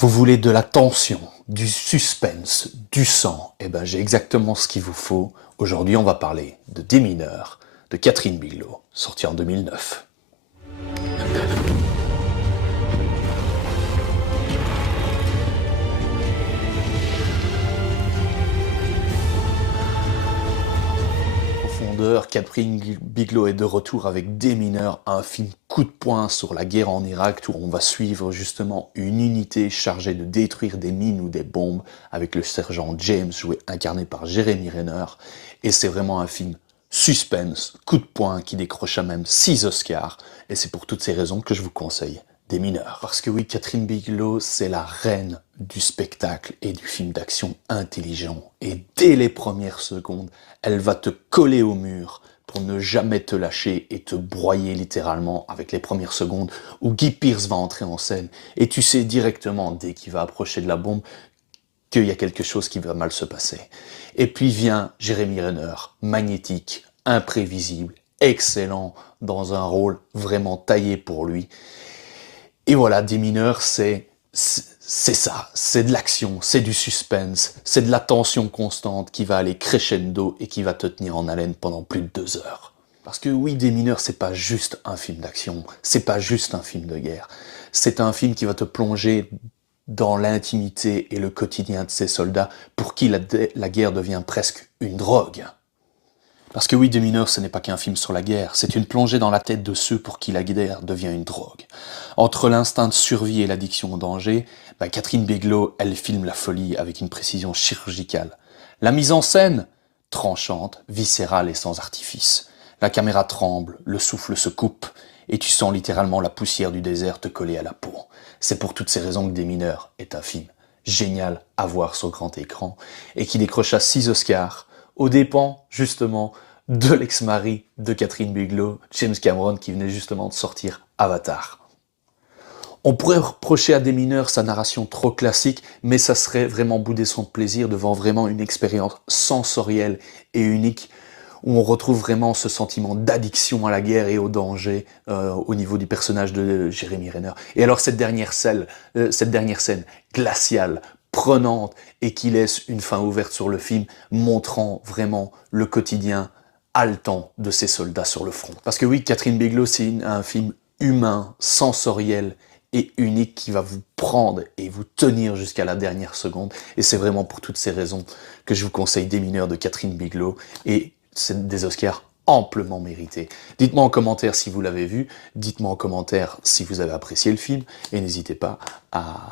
Vous voulez de la tension, du suspense, du sang? Eh ben, j'ai exactement ce qu'il vous faut. Aujourd'hui, on va parler de Démineur, de Catherine Bigelow, sorti en 2009. Profondeur, Catherine Bigelow est de retour avec Démineur, un film coup de poing sur la guerre en Irak où on va suivre justement une unité chargée de détruire des mines ou des bombes avec le sergent James incarné par Jeremy Renner. Et c'est vraiment un film suspense, coup de poing qui décrocha même 6 Oscars. Et c'est pour toutes ces raisons que je vous conseille Démineur. Parce que oui, Catherine Bigelow, c'est la reine du spectacle et du film d'action intelligent. Et dès les premières secondes, elle va te coller au mur pour ne jamais te lâcher et te broyer littéralement avec les premières secondes où Guy Pearce va entrer en scène. Et tu sais directement, dès qu'il va approcher de la bombe, qu'il y a quelque chose qui va mal se passer. Et puis vient Jeremy Renner, magnétique, imprévisible, excellent, dans un rôle vraiment taillé pour lui. Et voilà, Démineur, c'est ça, c'est de l'action, c'est du suspense, c'est de la tension constante qui va aller crescendo et qui va te tenir en haleine pendant plus de 2 heures. Parce que oui, Démineur, c'est pas juste un film d'action, c'est pas juste un film de guerre. C'est un film qui va te plonger dans l'intimité et le quotidien de ces soldats pour qui la guerre devient presque une drogue. Parce que oui, Démineur, ce n'est pas qu'un film sur la guerre, c'est une plongée dans la tête de ceux pour qui la guerre devient une drogue. Entre l'instinct de survie et l'addiction au danger, Catherine Bigelow, elle filme la folie avec une précision chirurgicale. La mise en scène, tranchante, viscérale et sans artifice. La caméra tremble, le souffle se coupe, et tu sens littéralement la poussière du désert te coller à la peau. C'est pour toutes ces raisons que Démineur est un film génial à voir sur grand écran, et qui décrocha 6 Oscars, aux dépens, justement, de l'ex-mari de Catherine Bigelow, James Cameron, qui venait justement de sortir Avatar. On pourrait reprocher à Démineur sa narration trop classique, mais ça serait vraiment bouder son plaisir devant vraiment une expérience sensorielle et unique, où on retrouve vraiment ce sentiment d'addiction à la guerre et au danger au niveau du personnage de Jeremy Renner. Et alors cette dernière scène glaciale, prenante, et qui laisse une fin ouverte sur le film, montrant vraiment le quotidien haletant de ces soldats sur le front. Parce que oui, Catherine Bigelow, c'est un film humain, sensoriel et unique qui va vous prendre et vous tenir jusqu'à la dernière seconde. Et c'est vraiment pour toutes ces raisons que je vous conseille Démineur de Catherine Bigelow, et c'est des Oscars amplement mérités. Dites-moi en commentaire si vous l'avez vu, dites-moi en commentaire si vous avez apprécié le film, et n'hésitez pas à